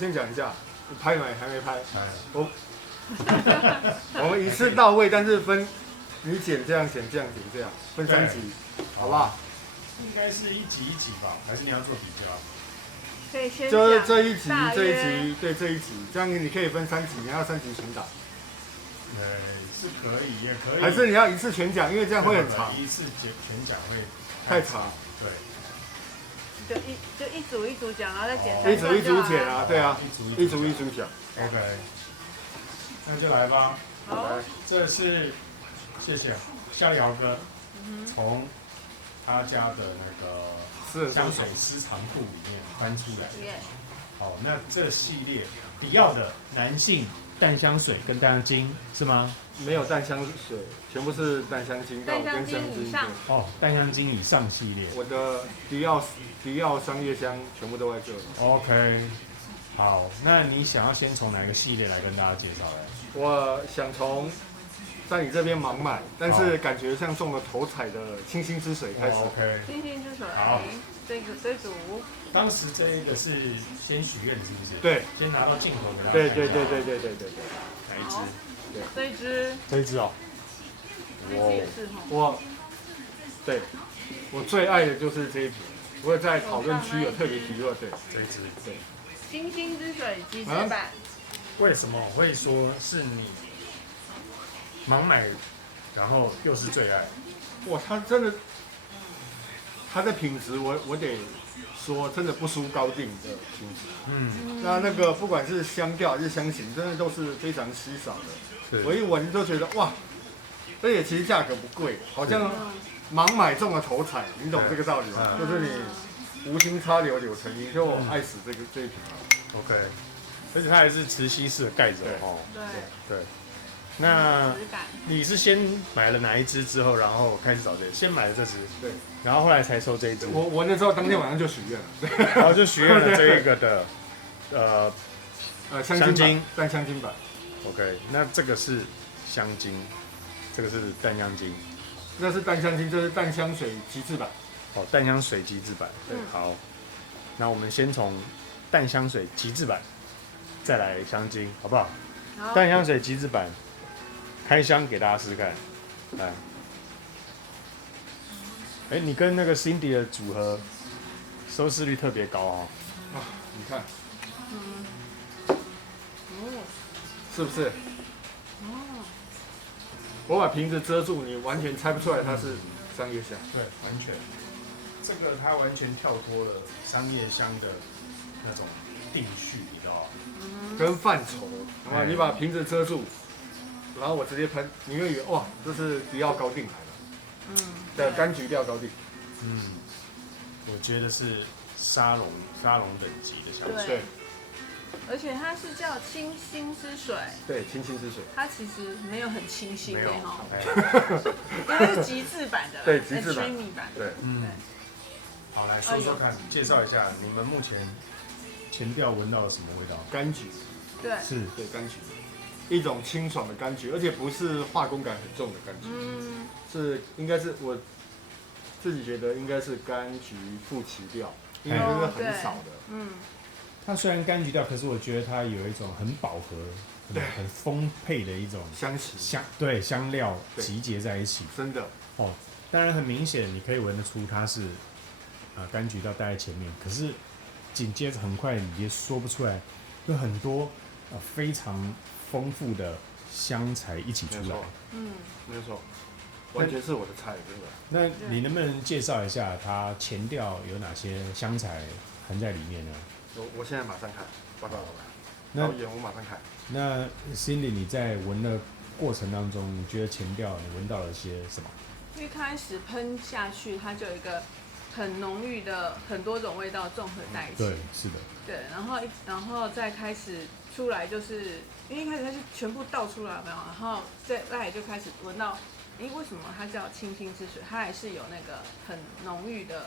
先讲一下，你拍没？还没拍。我们一次到位，但是分你剪这样剪这样剪这样，分3集，好不好？应该是一集一集吧，还是你要做比较？可以先就是这一集大约这一集对这一集，这样你可以分3集，你要3集全打。是可以，也可以。还是你要一次全讲，因为这样会很长。一次全讲会太长。对。就一组一组讲，然后再剪。一组一组剪啊，对啊，一组一组讲。OK， 那就来吧。好，这是谢谢夏利豪哥从他家的那个香水私藏库里面翻出来。好，那这系列你要的男性淡香水跟淡香精是吗？没有淡香水，全部是淡香精跟香精以上。哦，淡香精以上系列。我的迪奥商业香全部都在这里。OK， 好，那你想要先从哪个系列来跟大家介绍呢？我想从在你这边盲买，但是感觉像中了头彩的清新之水开始。OK， 清新之水。好，这组。当时这一个是先许愿是不是？对。先拿到镜头给大家。对。哪一支？对。这一支哦。对，我最爱的就是这一瓶，我也在讨论区有特别提过，对，这一支。对。清新之水极致版。为什么我会说是你盲买，然后又是最爱？哇，它真的，它的品质我得说真的不输高定的品质。那个不管是香调还是香型，真的都是非常稀少的。我一闻就觉得哇，而且其实价格不贵，好像盲买中了头彩，你懂这个道理吗？就是你无心插柳柳成荫，就我爱死这一瓶了。OK， 而且它还是磁吸式的盖着哦。对。那你是先买了哪一支之后，然后开始找这个？先买了这支，对，然后后来才收这一支。我那时候当天晚上就许愿了，然后就许愿了这一个的，香精淡香精版。OK， 那这个是香精，这个是淡香精，那是淡香精，这是淡香水极致版。哦，淡香水极致版。对，好，那我们先从淡香水极致版，再来香精，好不好？好。淡香水极致版。开箱给大家试试看，来，你跟那个 Cindy 的组合收视率特别高哦。你看，是不是？我把瓶子遮住，你完全猜不出来它是商业香。对，完全，这个它完全跳脱了商业香的那种定序，你知道吗？跟范畴，好吧，你把瓶子遮住。然后我直接喷，你会以为哇，这是迪奥高定来的，的柑橘调高定。我觉得是沙龙等级的香水。对。而且它是叫清新之水。对，清新之水。它其实没有很清新的哈，因为是极致版的，对，极致版。对，好，来说说看，介绍一下你们目前前调闻到了什么味道？柑橘。对。是。对，柑橘。一种清爽的柑橘，而且不是化工感很重的柑橘，是应该是我自己觉得应该是柑橘副起调，因为这是很少的。它虽然柑橘调，可是我觉得它有一种很饱和、很丰沛的一种香气，香料集结在一起，真的哦。当然很明显，你可以闻得出它是柑橘调带在前面，可是紧接着很快你也说不出来，有很多非常丰富的香材一起出来，没错，完全是我的菜，真的。那你能不能介绍一下它前调有哪些香材含在里面呢？我现在马上看，报告老板。导演，我马上看。那 Cindy， 你在闻的过程当中，你觉得前调你闻到了些什么？一开始喷下去，它就有一个很浓郁的很多种味道综合在一起。对，是的。对，然后再开始出来，就是因为一开始它是全部倒出来，有没有？然后再来就开始闻到，为什么它叫清新之水？它还是有那个很浓郁的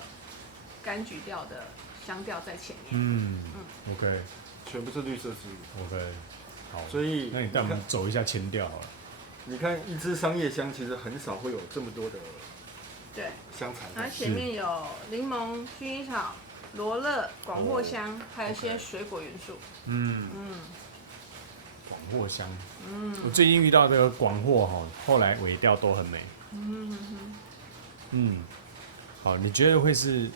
柑橘调的香调在前面。OK， 全部是绿色植物。OK， 好，所以那你带我们走一下前调好了。你看，一支商业香其实很少会有这么多的香材。它前面有柠檬、薰衣草、罗勒、广藿香，还有一些水果元素。广藿香。我最近遇到这个广藿哈，后来尾调都很美。好，你觉得会是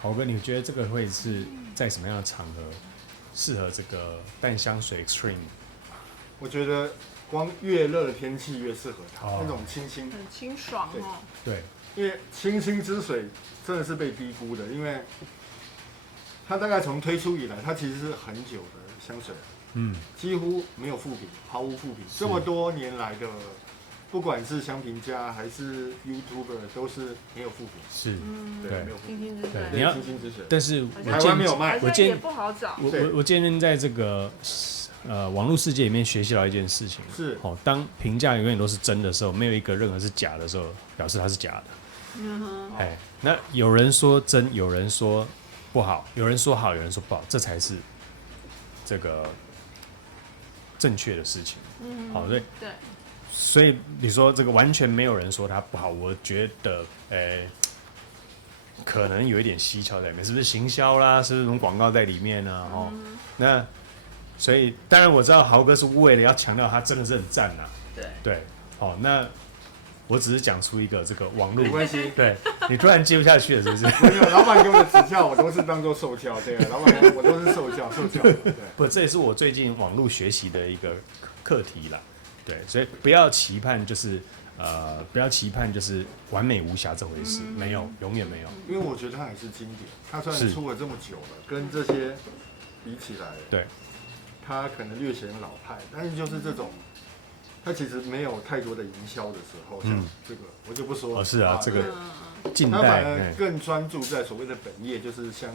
豪哥？你觉得这个会是在什么样的场合适合这个淡香水 Extreme？ 我觉得光越热的天气越适合它，那种清新，很清爽哦。对，因为清新之水真的是被低估的，因为它大概从推出以来，它其实是很久的香水，几乎没有负评，毫无负评。这么多年来的，不管是香评家还是 YouTuber， 都是没有负评。是，对，没有负评。清新之水，你要清新之水，但是台湾没有卖，我也不好找。我今天在这个网络世界里面学习到一件事情，是当评价永远都是真的时候，没有一个任何是假的时候，表示它是假的。那有人说真，有人说不好，有人说好，有人说不好，这才是这个正确的事情。好，对，所以你说这个完全没有人说它不好，我觉得，可能有一点蹊跷在里面，是不是行销啦？是不是什么广告在里面呢？那所以当然我知道豪哥是为了要强调他真的是很赞呐。对，好，那我只是讲出一个这个网络，没关系。对，你突然接不下去了，是不是？没有，老板给我的指教，我都是当做受教。对，老板我都是受教。对，不，这也是我最近网络学习的一个课题啦。对，所以不要期盼就是完美无瑕这回事，没有，永远没有。因为我觉得它还是经典，它虽然出了这么久了，跟这些比起来，对，它可能略显老派，但是就是这种。它其实没有太多的营销的时候，像这个我就不说了。是啊，这个近代，它反而更专注在所谓的本业，就是香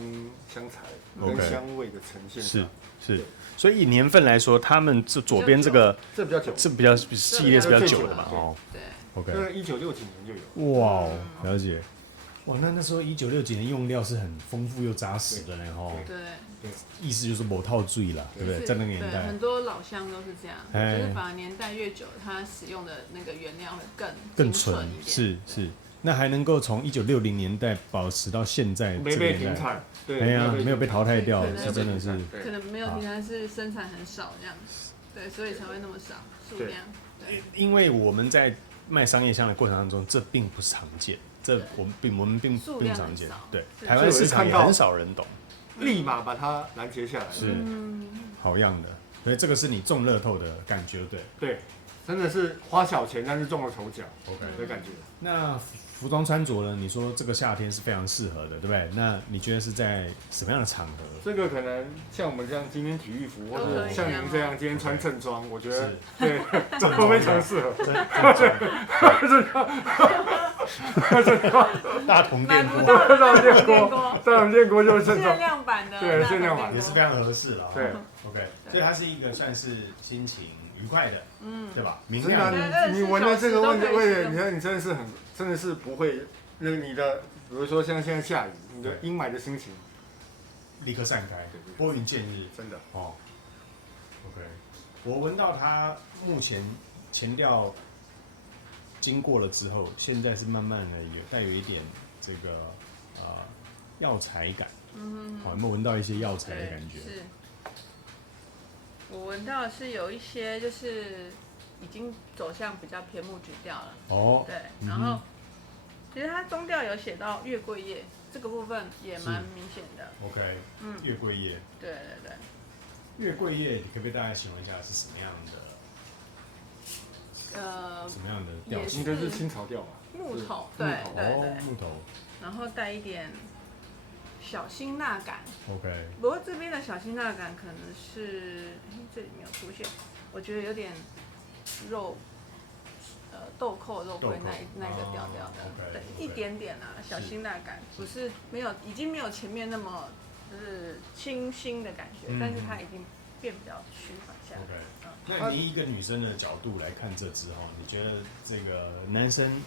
材跟香味的呈现上。是，所以以年份来说，他们这左边这个这比较久，是比较系列是比较久的嘛，对，OK，这个1960年就有。哇，了解。哇，那时候1960几年用料是很丰富又扎实的呢，对，意思就是某套注意啦，对不对？在那个年代，很多老香都是这样，就是反而年代越久，它使用的那个原料会更纯一点。是，那还能够从1960年代保持到现在这个年代，没被停产，对，没有被淘汰掉，是真的是，可能没有停产，是生产很少这样子，对，所以才会那么少数量。因为我们在卖商业香的过程当中，这并不常见。这我们并不常见，对，台湾市场也很少人懂，立马把它拦截下来，是好样的，所以这个是你中乐透的感觉，对，真的是花小钱但是中了头奖 ，OK 的感觉。那服装穿着呢？你说这个夏天是非常适合的，对不对？那你觉得是在什么样的场合？这个可能像我们这样今天体育服，或者像您这样今天穿正装，我觉得对，都非常适合。大同电锅，大同电锅就是正装，限量版的，对，限量版也是非常合适了。对 ，OK， 所以它是一个算是心情愉快的，对吧？明亮的。你闻到这个味，你看你真的是不会，那你的，比如说像现在下雨，你的阴霾的心情立刻散开，拨云见日，真的哦。OK， 我闻到它目前前调经过了之后，现在是慢慢的带有一点这个药材感，好，有没有闻到一些药材的感觉？是，我闻到的是有一些就是已经走向比较偏木质调了。哦，对，然后其实它中调有写到月桂叶，这个部分也蛮明显的。OK， 月桂叶。对。月桂叶，你可不可以大概形容一下是什么样的？什么样的调性？应该是青草调吧。木头，对，木头。然后带一点小辛辣感。OK。不过这边的小辛辣感可能是，这里没有出现，我觉得有点肉，豆蔻肉桂那个调的，对，一点点啊，小辛辣感，不是已经没有前面那么就是清新的感觉，但是它已经变比较趋缓下来。那你以一个女生的角度来看这支哦，你觉得这个男生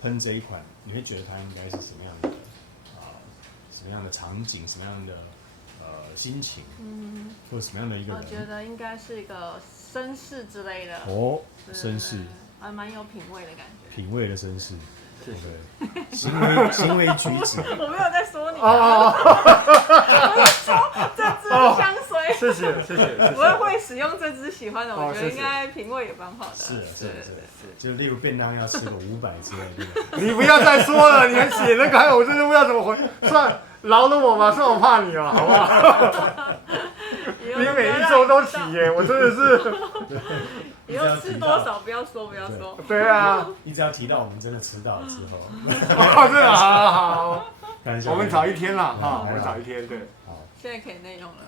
喷这一款，你会觉得它应该是什么样的什么样的场景，什么样的心情，或者什么样的一个人？我觉得应该是一个绅士之类的。哦，绅士，蛮有品味的感觉。品味的绅士。谢谢。行为举止。我没有在说你，哦，我是说这支香水，谢谢谢谢。我也会使用这支喜欢的，我觉得谢谢应该品味也蛮好的。是，就例如便当要吃个500之类的。你不要再说了，你还写那个，我真的不知道怎么回。算饶了我吧，算我怕你了，好不好？你每一周都起耶，我真的是。以后吃多少不要说，不要说。对啊。一直要提到我们真的吃到了之后。哦，真的好。我们早一天了哈，我们早一天对。好，现在可以内用了。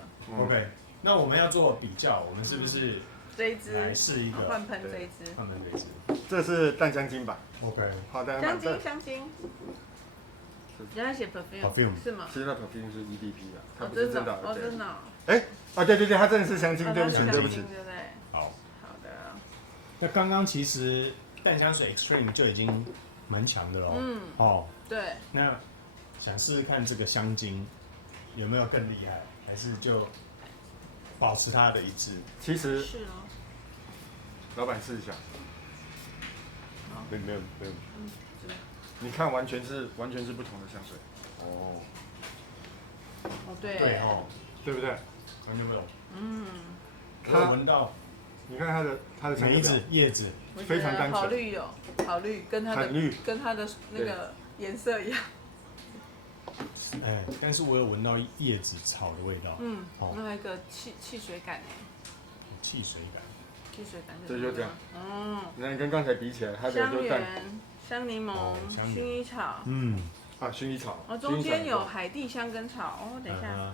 OK， 那我们要做比较，我们是不是这一支来试一个换喷这一支？换喷这一支。这是淡香精版。OK。好的。香精。人家写 perfume 是吗？其实那 perfume 是 EDP 的，它哦，不是真的，的。哦，真的。哎，啊，对，它真的是香精，对不起，对不起。对不对？好的。那刚刚其实淡香水 Extreme 就已经蛮强的喽。哦。对。那想试试看这个香精有没有更厉害，还是就保持它的一致？其实是哦。老板试一下。没有。你看，完全是不同的香水。哦，对。对哦，对不对？完全不同。它闻到，你看它的香梅子、叶子，非常单纯。好绿哦，好绿，跟它的那个颜色一样。哎，但是我有闻到叶子草的味道。那还有一个汽水感哎。汽水感。这就这样。你看跟刚才比起来，它的就淡。香柠檬、薰衣草，薰衣草，中间有海地香根草，等一下，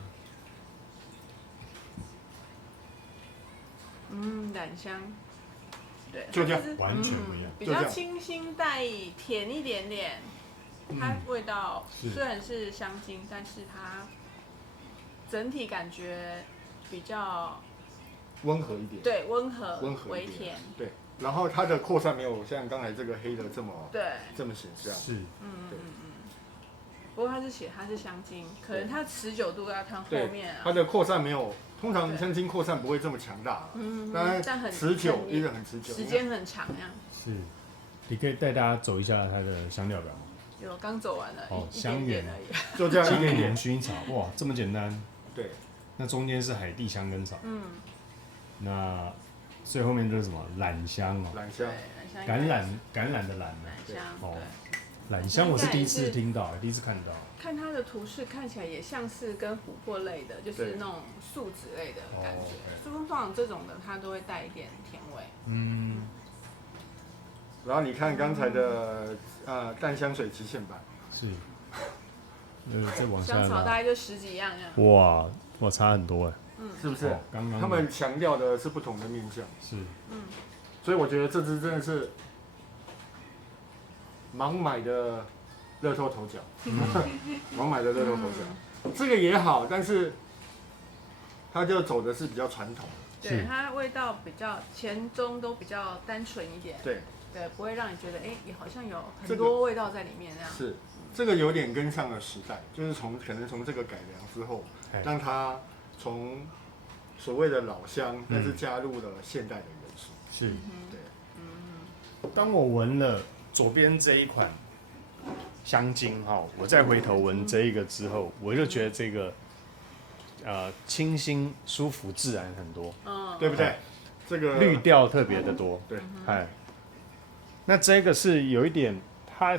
染香，对，就这样，完全不一样，比较清新带甜一点点，它味道虽然是香精，但是它整体感觉比较温和一点，对，温和微甜，对。然后它的扩散没有像刚才这个黑的这么显示。是，不过它是写它是香精，可能它持久度要看后面啊。它的扩散没有，通常香精扩散不会这么强大，但很持久，一直很持久，时间很长呀。是，你可以带大家走一下它的香料表吗？有，刚走完了，香园而已，就这样一点点薰衣草，哇，这么简单。对，那中间是海地香根草，那。最后面就是什么榄香哦，榄香，橄榄的榄香哦，榄香我是第一次听到，第一次看到。看它的图示看起来也像是跟琥珀类的，就是那种树脂类的感觉。通常这种的它都会带一点甜味。然后你看刚才的淡香水极限版，是，再往下。香草大概就10几样呀。哇，差很多哎。是不是？他们强调的是不同的面向。是。所以我觉得这支真的是盲买的乐透头奖。盲买的乐透头奖，这个也好，但是它就走的是比较传统。对，它味道比较前中都比较单纯一点。对，不会让你觉得也好像有很多味道在里面那样。是，这个有点跟上了时代，就是可能从这个改良之后，让它。从所谓的老香，但是加入了现代的元素。是，对。当我闻了左边这一款香精我再回头闻这一个之后，我就觉得这个清新、舒服、自然很多，对不对？这个绿调特别的多。对，那这个是有一点，它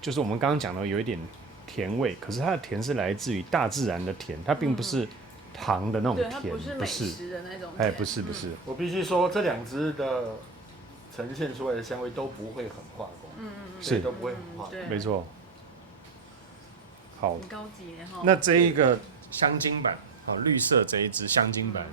就是我们刚刚讲的有一点甜味，可是它的甜是来自于大自然的甜，它并不是。糖的那种甜，不是美食的那种。不是。我必须说，这2支的呈现出来的香味都不会很化工，是都不会很化工，没错。好，很高级哈。那这一个香精版，绿色这一支香精版，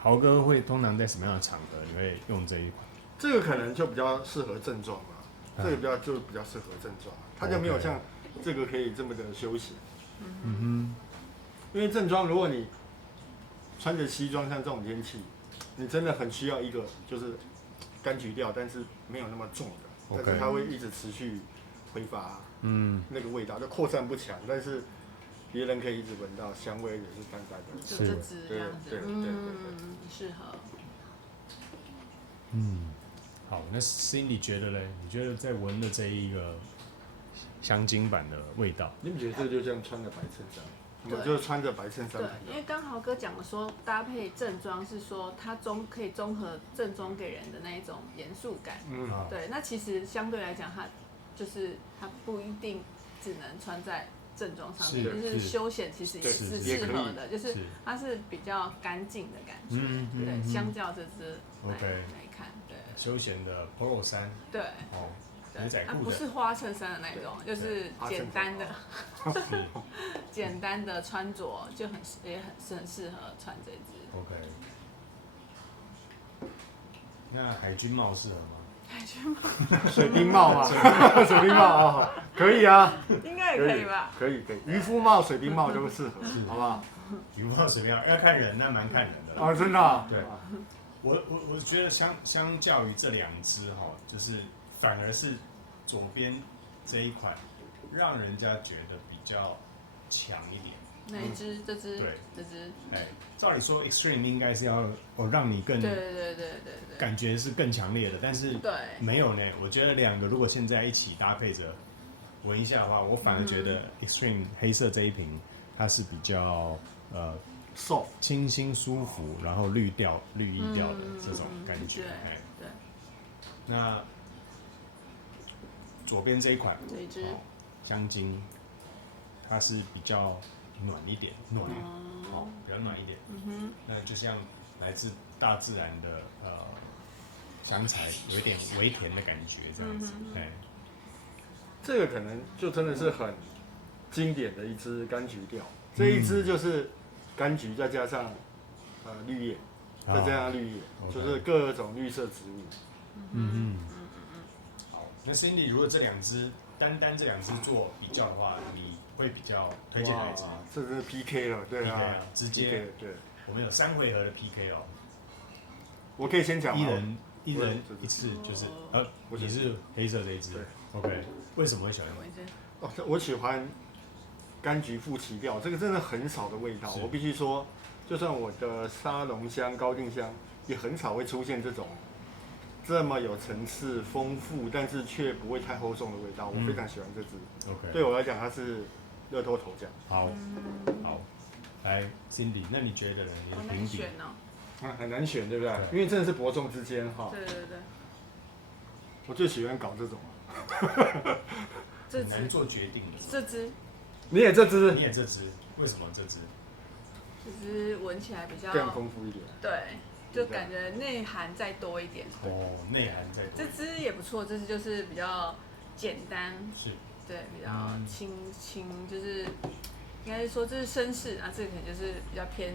豪哥会通常在什么样的场合你会用这一款？这个可能就比较适合症状嘛，这个比较适合症状，它就没有像这个可以这么的休闲。因为正装，如果你穿着西装，像这种天气，你真的很需要一个就是柑橘调，但是没有那么重的，但是它会一直持续挥发，那个味道就扩散不强，但是别人可以一直闻到香味，也是淡淡的，就这支这样子，对，适合。好，那 Cindy 觉得嘞？你觉得在闻的这一个香精版的味道。你们觉得这就像穿着白衬衫？我们就穿着白衬衫。对，因为刚豪哥讲的说搭配正装是说它可以综合正装给人的那一种严肃感。对，那其实相对来讲，它不一定只能穿在正装上面，就是休闲其实也是适合的，就是它是比较干净的感觉。对，相较这支来看，对，休闲的 polo 衫。对。哦。它不是花衬衫的那种，就是简单的，简单的穿着就也很适合穿这支。OK。那海军帽适合吗？海军帽？水兵帽啊，水兵帽啊，可以啊。应该也可以吧？可以。渔夫帽、水兵帽都适合，好不好？渔夫帽、水兵帽要看人，那蛮看人的。啊，真的啊。对。我觉得相较于这2支哈，就是反而是左边这一款让人家觉得比较强一点。哪一支？这支？对，这支。照理说 Extreme 应该是要让你更对，感觉是更强烈的，但是没有呢。我觉得2个如果现在一起搭配着闻一下的话，我反而觉得 Extreme 黑色这一瓶它是比较soft 清新舒服，然后绿意调的这种感觉。对。那左边这一款这一支香精，它是比较暖一点，比较暖一点。那就像来自大自然的香材，有一点微甜的感觉，这样子。这个可能就真的是很经典的一支柑橘调，这一支就是柑橘再加上绿叶，再加上绿叶，就是各种绿色植物。好，那 Cindy 如果这2支单这2支做比较的话，你会比较推荐哪一支？这是 PK 了，对啊，直接对。我们有3回合的 PK 哦。我可以先讲，一人一次，就是你是黑色这一支。OK， 为什么会喜欢？我喜欢柑橘副旗调，这个真的很少的味道。我必须说，就算我的沙龙香、高定香，也很少会出现这种这么有层次、丰富，但是却不会太厚重的味道。我非常喜欢这支。OK， 对我来讲，它是乐透头奖。好，来 Cindy， 那你觉得呢？你的评比？很难选，对不对？因为真的是伯仲之间哈。对。我最喜欢搞这种。很难做决定的。这支。你也这支。为什么这支？这支闻起来比较更丰富一点。对，就感觉内涵再多一点。内涵再多。这支也不错，这支就是比较简单。是。对，比较轻，就是应该是说这是绅士啊，这个可能就是比较偏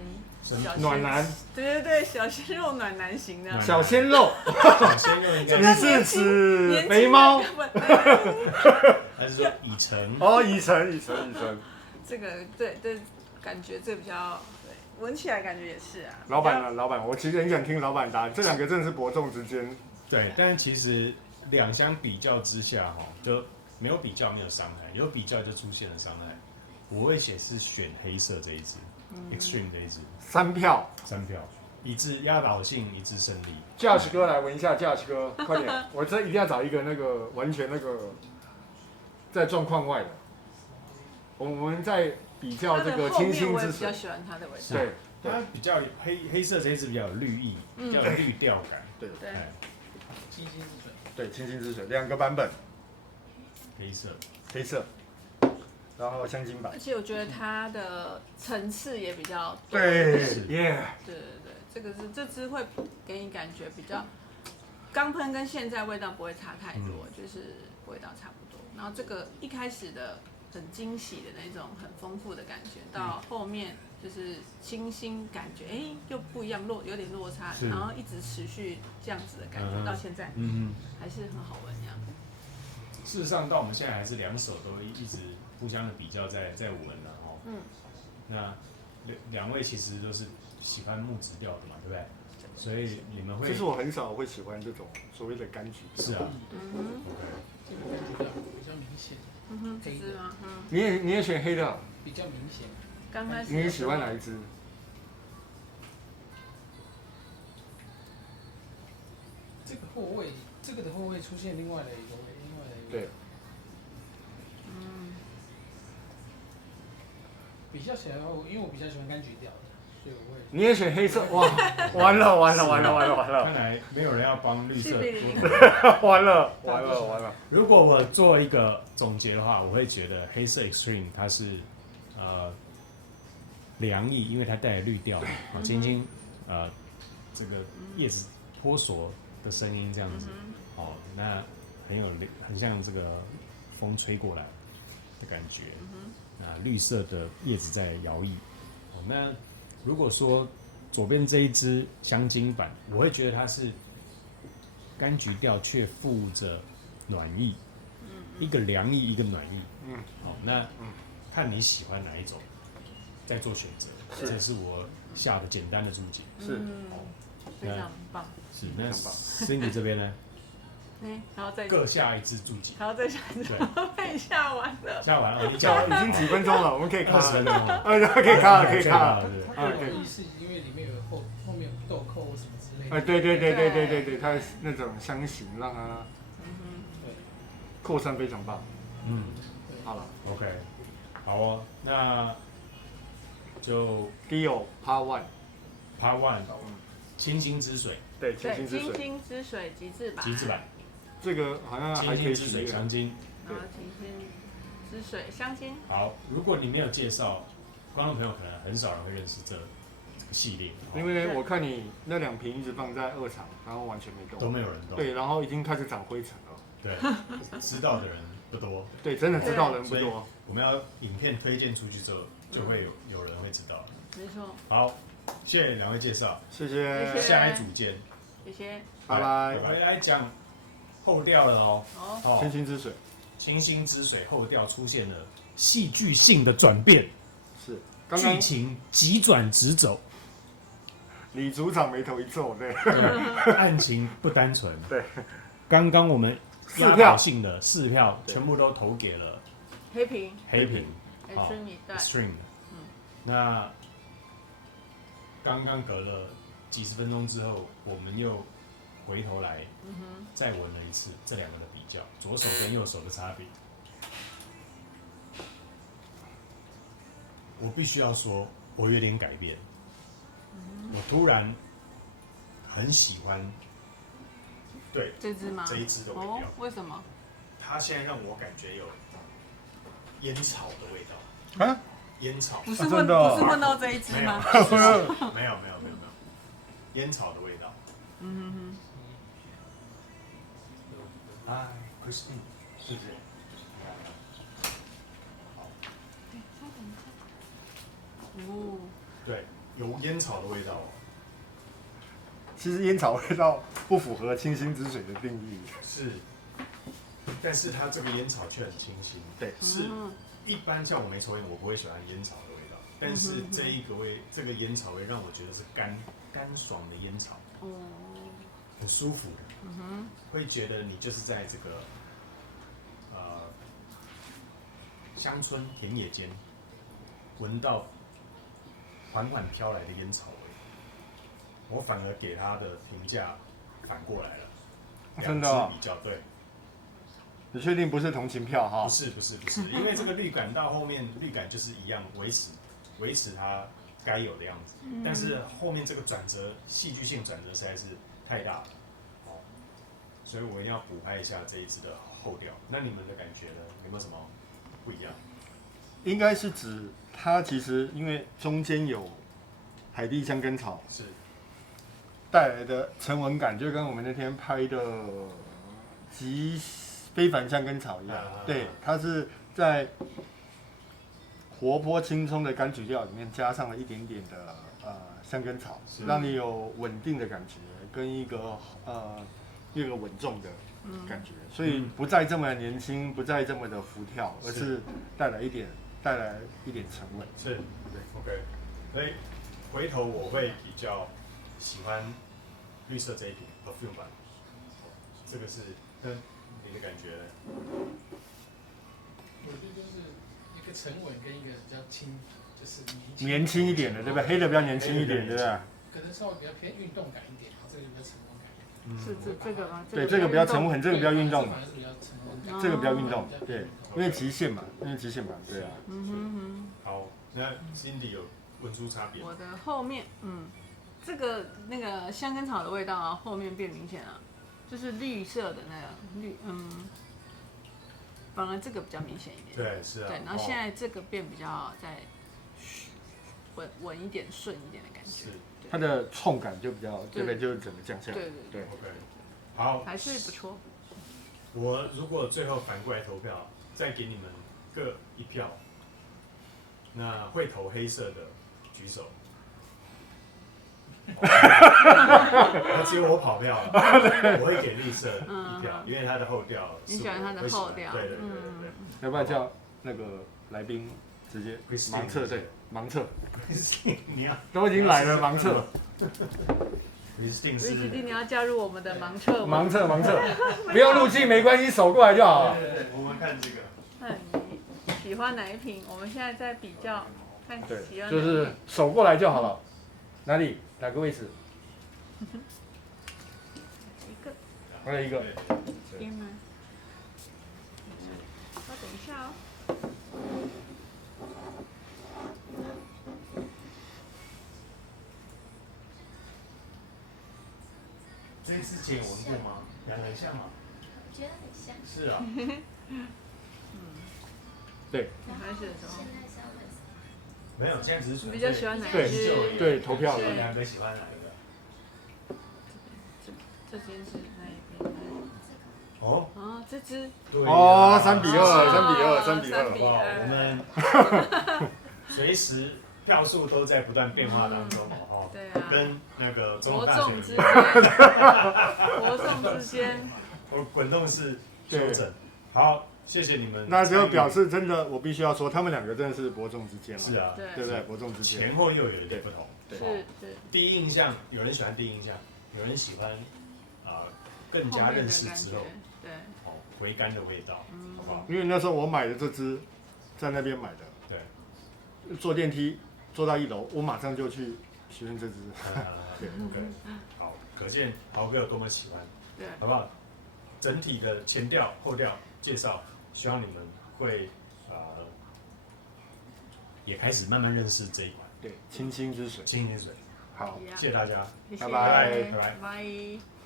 暖男。对，小鲜肉暖男型的。小鲜肉。应该你是指肥猫？还是说以晨？以晨。这个对，感觉这个比较闻起来感觉也是啊。老板，我其实很想听老板答，这2个真的是伯仲之间。对，但是其实2相比较之下就没有比较没有伤害，有比较就出现了伤害。我会选黑色这一支，Extreme 这一支，3票，一致压倒性一致胜利。Josh 哥来闻一下 ，Josh 哥，快点！我这一定要找一个那个完全那个在状况外的。我们在比较这个清新之水。我比较喜欢它的味道。对，它比较黑色这一支比较有绿意，比较有绿调感。对。清新之水。对，清新之水2个版本。黑色。然后香精版，而且我觉得它的层次也比较多。对，这支会给你感觉比较刚喷跟现在味道不会差太多，就是味道差不多。然后这个一开始的很惊喜的那种很丰富的感觉，到后面就是清新感觉，又不一样，有点落差，然后一直持续这样子的感觉，到现在还是很好闻这样。事实上，到我们现在还是2手都一直互相的比较在闻了那2位其实都是喜欢木质调的嘛，对不对？所以你们会。其实我很少会喜欢这种所谓的柑橘。是啊。这个柑橘调比较明显。这支吗？你也选黑的？比较明显。刚开始。你喜欢哪一支？这个的后味出现另外的一个味。对。比较起来的话，因为我比较喜欢柑橘调的，所以我会。你也选黑色，哇，完了完了完了完了完看了，来没有人要帮绿色多是完了完了完了。如果我做一个总结的话，我会觉得黑色 Extreme 它是凉意，因为它带来绿调，轻轻这个叶子脱索的声音这样子，那很像这个风吹过来的感觉，绿色的叶子在摇曳。那如果说左边这一支香精版，我会觉得它是柑橘调，却附着暖意，一个凉意，一个暖意。好，那看你喜欢哪一种，再做选择。这是我下的简单的注解。是，非常棒。是，那 Cindy 这边呢？然后再各下一支注解。然后再下一支，被下完了。下完了，你讲已经几分钟了，我们可以卡20分钟了。可以卡了，可以卡了。对，意思因为里面有后面有豆蔻什么之类的。对，它那种香型让它扩散非常棒。好了 ，OK， 好哦，那就 Dio Part Part One，清新之水，对，清对，新之水，清新之水极致版。极致版，这个好像还清可以新之水许愿香精。然后清新之水香精。好，如果你没有介绍，观众朋友可能很少人会认识这个系列，因为我看你那2瓶一直放在2厂，然后完全没动，都没有人动。对，然后已经开始长灰尘了。对，知道的人不多。对，真的知道的人不所以多。我们要影片推荐出去之后，就会有人会知道。没错。好，谢谢2位介绍，谢谢，谢谢下一组见，谢谢。拜拜。我来讲后调了哦。清新之水清新之水后调出现了戏剧性的转变，是刚刚剧情急转直走，李组长眉头一皱，对，案情不单纯。对，刚刚我们压倒性的4票全部都投给了黑屏。黑屏。 Extreme。那刚刚隔了几十分钟之后，我们又回头来再闻了一次这2个的比较，左手跟右手的差别。我必须要说，我有点改变。我突然很喜欢，对这支吗？这一支的尾调。为什么？它现在让我感觉有烟草的味道。啊，不是烟草真的哦不是问到这一支没有吗？没有，烟草的味道。哎，Christine，是不是？哦，对，有烟草的味道哦。其实烟草味道不符合清新之水的定义。是，但是它这个烟草却很清新。对，是一般像我没抽烟，我不会喜欢烟草的味道，但是这个烟草味让我觉得是干爽的烟草，很舒服的，会觉得你就是在这个乡村田野间闻到缓缓飘来的烟草味。我反而给他的评价反过来了，真的哦2支比较对。你确定不是同情票哈？不是，因为这个绿感到后面，绿感就是一样维持它该有的样子，但是后面这个转折，戏剧性转折实在是太大了，所以我要补拍一下这一支的后调。那你们的感觉呢？有没有什么不一样？应该是指它其实因为中间有海地香根草是带来的沉稳感，就跟我们那天拍的非凡香根草一样。对，它是在活泼青葱的柑橘调里面加上了一点点的香根草，让你有稳定的感觉，跟一个稳重的感觉，所以不再这么年轻，不再这么的浮跳，而是带来一点沉稳。是，对 ，OK。所以回头我会比较喜欢绿色这一瓶 perfume 版，这个是你的感觉呢？我觉得就是一个沉稳跟一个比较轻，就是年轻一点的，对不对？黑的比较年轻一点，对不对？可能稍微比较偏运动感一点，这个比较沉稳感。是这个吗？对，这个比较沉稳，这个比较运动嘛。反而是比较沉稳感。这个比较运动，对，因为极限嘛，对啊。好，那 Cindy 有闻出差别？我的后面，这个那个香根草的味道啊，后面变明显了，就是绿色的那个反而这个比较明显一点。对，是啊。对，然后现在这个变比较再稳一点、顺一点的感觉。是。它的冲感就比较，这边就是整个降下来。对。OK， 好，还是不错。我如果最后反过来投票，再给你们各1票，那会投黑色的举手。那只有我跑票了，我会给绿色1票，因为它的后调。你喜欢它的后调？对。要不然叫那个来宾直接盲测，对，盲测。都已经来了，盲测。Christine，你要加入我们的盲测吗？盲测，不用录镜没关系，手过来就好了。对，我们看这个。那你喜欢哪一瓶？我们现在在比较，看喜欢哪一瓶。就是手过来就好了。哪个位置？还有一个。边吗？稍等一下哦。这之前有闻过吗？两个很像吗？我觉得很像。是啊。对。刚开始的时候。没有，现在只是比较喜欢哪一支？对，投票。两个喜欢哪一个？这间是那一边。哦。这支。哦，3比2。哇，我们随时票数都在不断变化当中哦。对啊。跟那个总统大选之间，活动之间，滚动式修正。好，谢谢你们。那就表示真的，我必须要说，他们两个真的是伯仲之间了。是啊，对不对？伯仲之间。前后又有一点不同。是。第一印象，有人喜欢第一印象，有人喜欢更加认识之后，对，回甘的味道，好不好？因为那时候我买的这支，在那边买的。对。坐电梯坐到1楼，我马上就去喜欢这支。对，好，可见豪哥有多么喜欢，对，好不好？整体的前调后调介绍，希望你们会也开始慢慢认识这一款。对，清新之水。清新之水。好，谢谢大家，拜拜。拜拜。